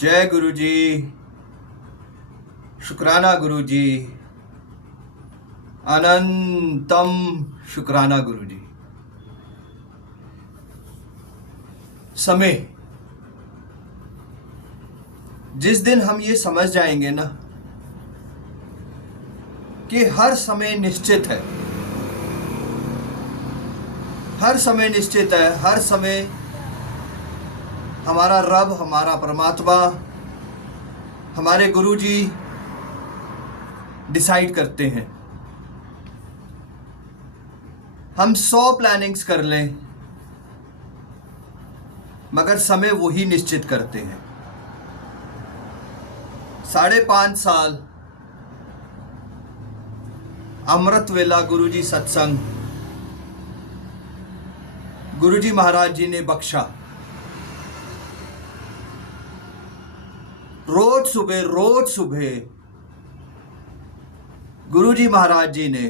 जय गुरु जी। शुक्राना गुरु जी। अनंतम शुक्राना गुरु जी। समय, जिस दिन हम ये समझ जाएंगे ना कि हर समय निश्चित है, हर समय निश्चित है, हर समय हमारा रब, हमारा परमात्मा, हमारे गुरु जी डिसाइड करते हैं। हम 100 प्लानिंग्स कर लें मगर समय वही निश्चित करते हैं। 5.5 साल अमृत वेला गुरुजी सत्संग गुरुजी महाराज जी ने बख्शा। रोज सुबह गुरुजी महाराज जी ने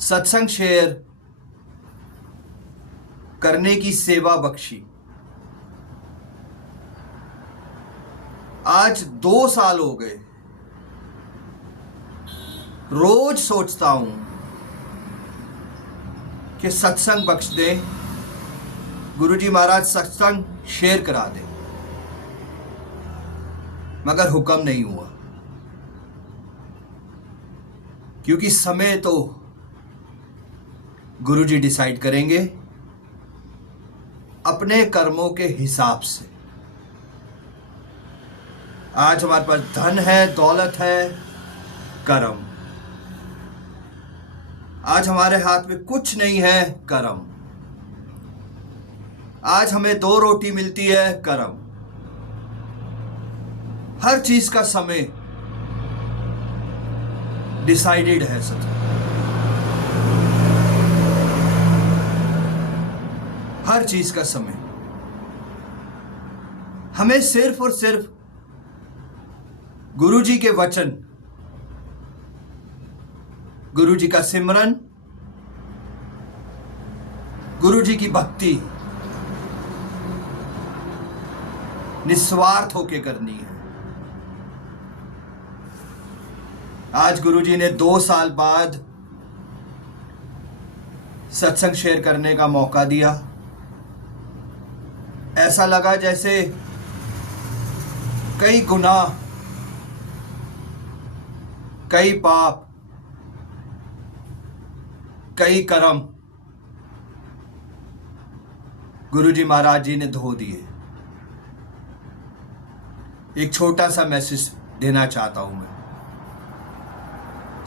सत्संग शेयर करने की सेवा बख्शी। आज 2 साल हो गए। रोज सोचता हूं कि सत्संग बख्श दें, गुरुजी महाराज सत्संग शेयर करा दें, मगर हुक्म नहीं हुआ। क्योंकि समय तो गुरुजी डिसाइड करेंगे अपने कर्मों के हिसाब से। आज हमारे पास धन है, दौलत है, कर्म। आज हमारे हाथ में कुछ नहीं है, कर्म। आज हमें 2 रोटी मिलती है, कर्म। हर चीज का समय डिसाइडेड है सच। हर चीज का समय। हमें सिर्फ और सिर्फ गुरुजी के वचन, गुरुजी का सिमरन, गुरुजी की भक्ति निस्वार्थ होके करनी है। आज गुरुजी ने 2 साल बाद सत्संग शेयर करने का मौका दिया। ऐसा लगा जैसे कई गुनाह, कई पाप, कई कर्म गुरुजी महाराज जी ने धो दिए। एक छोटा सा मैसेज देना चाहता हूं मैं।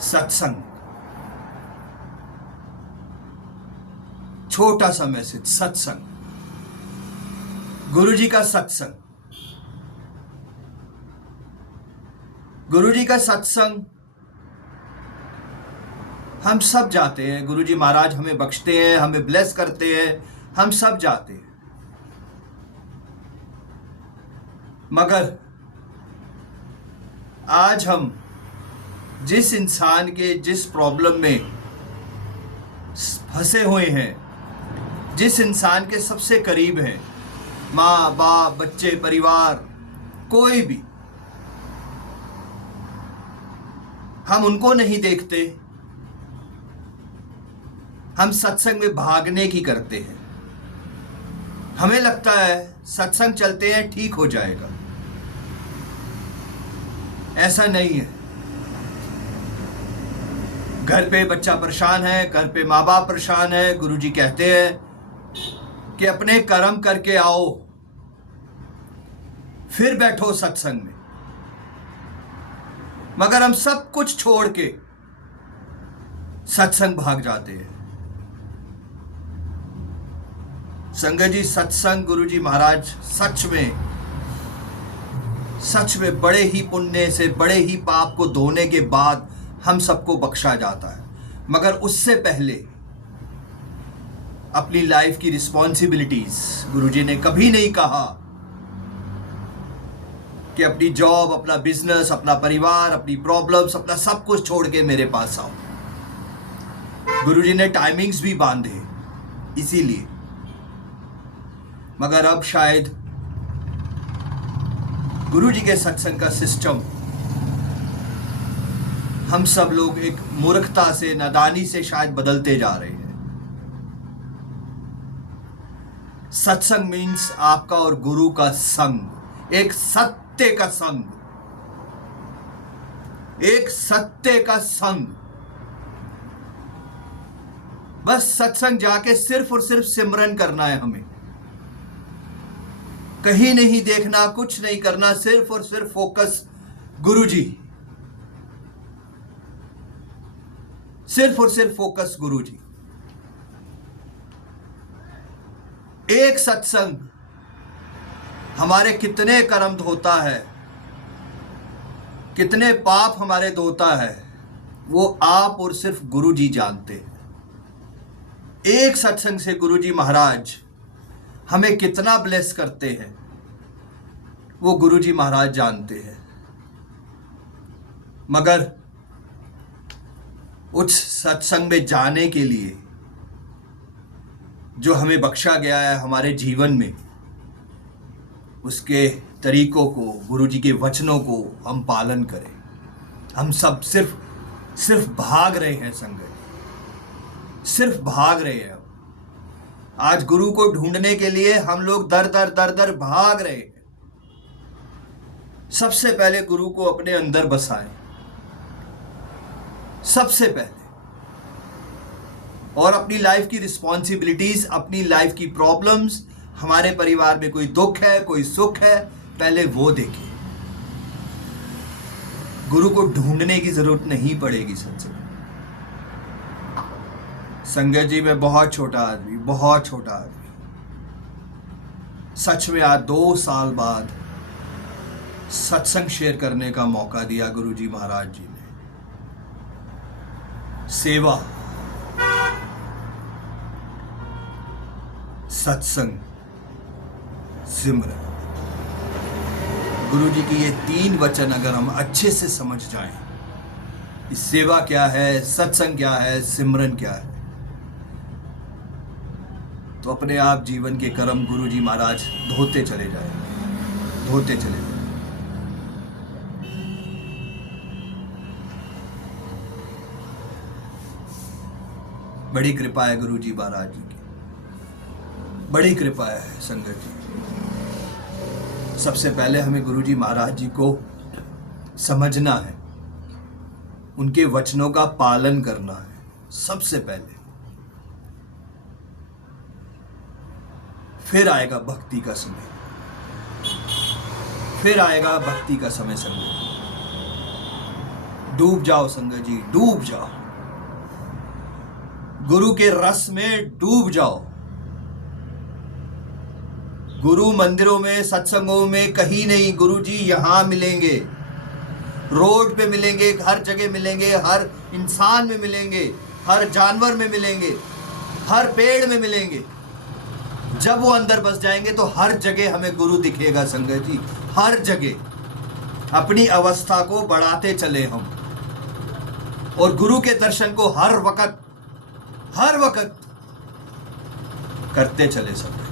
सत्संग, छोटा सा मैसेज। सत्संग, गुरुजी का सत्संग, गुरुजी का सत्संग हम सब जाते हैं। गुरुजी महाराज हमें बख्शते हैं, हमें ब्लेस करते हैं, हम सब जाते हैं। मगर आज हम जिस इंसान के जिस प्रॉब्लम में फंसे हुए हैं, जिस इंसान के सबसे करीब हैं, माँ बाप, बच्चे, परिवार, कोई भी, हम उनको नहीं देखते। हम सत्संग में भागने की करते हैं। हमें लगता है सत्संग चलते हैं ठीक हो जाएगा। ऐसा नहीं है। घर पे बच्चा परेशान है, घर पे माँ बाप परेशान है। गुरुजी कहते हैं कि अपने कर्म करके आओ, फिर बैठो सत्संग में। मगर हम सब कुछ छोड़ के सत्संग भाग जाते हैं। संगत जी, सत्संग गुरुजी महाराज सच में बड़े ही पुण्य से, बड़े ही पाप को धोने के बाद हम सबको बख्शा जाता है। मगर उससे पहले अपनी लाइफ की रिस्पॉन्सिबिलिटीज, गुरुजी ने कभी नहीं कहा कि अपनी जॉब, अपना बिजनेस, अपना परिवार, अपनी प्रॉब्लम्स, अपना सब कुछ छोड़ के मेरे पास आओ। गुरुजी ने टाइमिंग्स भी बांधे इसीलिए। मगर अब शायद गुरु जी के सत्संग का सिस्टम हम सब लोग एक मूर्खता से, नादानी से शायद बदलते जा रहे हैं। सत्संग मीन्स आपका और गुरु का संग, एक सत्य का संग, एक सत्य का संग। बस सत्संग जाके सिर्फ और सिर्फ सिमरन करना है हमें, कहीं नहीं देखना, कुछ नहीं करना, सिर्फ और सिर्फ फोकस गुरु जी, सिर्फ और सिर्फ फोकस गुरु जी। एक सत्संग हमारे कितने कर्म धोता है, कितने पाप हमारे धोता है, वो आप और सिर्फ गुरु जी जानते हैं। एक सत्संग से गुरु जी महाराज हमें कितना ब्लेस करते हैं, वो गुरु जी महाराज जानते हैं। मगर उस सत्संग में जाने के लिए जो हमें बख्शा गया है हमारे जीवन में, उसके तरीकों को, गुरु जी के वचनों को हम पालन करें। हम सब सिर्फ भाग रहे हैं संगत, सिर्फ भाग रहे हैं। आज गुरु को ढूंढने के लिए हम लोग दर दर भाग रहे हैं। सबसे पहले गुरु को अपने अंदर बसाएं, सबसे पहले। और अपनी लाइफ की रिस्पॉन्सिबिलिटीज, अपनी लाइफ की प्रॉब्लम्स, हमारे परिवार में कोई दुख है, कोई सुख है, पहले वो देखें। गुरु को ढूंढने की जरूरत नहीं पड़ेगी। सच्चे संगत जी, मैं बहुत छोटा आदमी, बहुत छोटा आदमी, सच में आज 2 साल बाद सत्संग शेयर करने का मौका दिया गुरु जी महाराज जी ने। सेवा, सत्संग, सिमरन, गुरु जी की ये 3 वचन अगर हम अच्छे से समझ जाएं, इस सेवा क्या है, सत्संग क्या है, सिमरन क्या है, तो अपने आप जीवन के कर्म गुरु जी महाराज धोते चले जाएंगे, धोते चले जाएंगे। बड़ी कृपा है गुरु जी महाराज जी की, बड़ी कृपा है संगत जी। सबसे पहले हमें गुरु जी महाराज जी को समझना है, उनके वचनों का पालन करना है सबसे पहले। फिर आएगा भक्ति का समय, फिर आएगा भक्ति का समय। संगत डूब जाओ संगत जी, डूब जाओ, गुरु के रस में डूब जाओ। गुरु मंदिरों में, सत्संगों में कहीं नहीं, गुरु जी यहां मिलेंगे, रोड पे मिलेंगे, हर जगह मिलेंगे, हर इंसान में मिलेंगे, हर जानवर में मिलेंगे, हर पेड़ में मिलेंगे। जब वो अंदर बस जाएंगे तो हर जगह हमें गुरु दिखेगा संगत जी, हर जगह। अपनी अवस्था को बढ़ाते चले हम, और गुरु के दर्शन को हर वक्त करते चले संगत।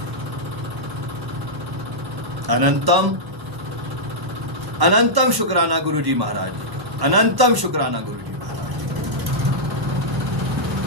अनंतम शुक्राना गुरु जी महाराज जी, अनंतम शुक्राना गुरु।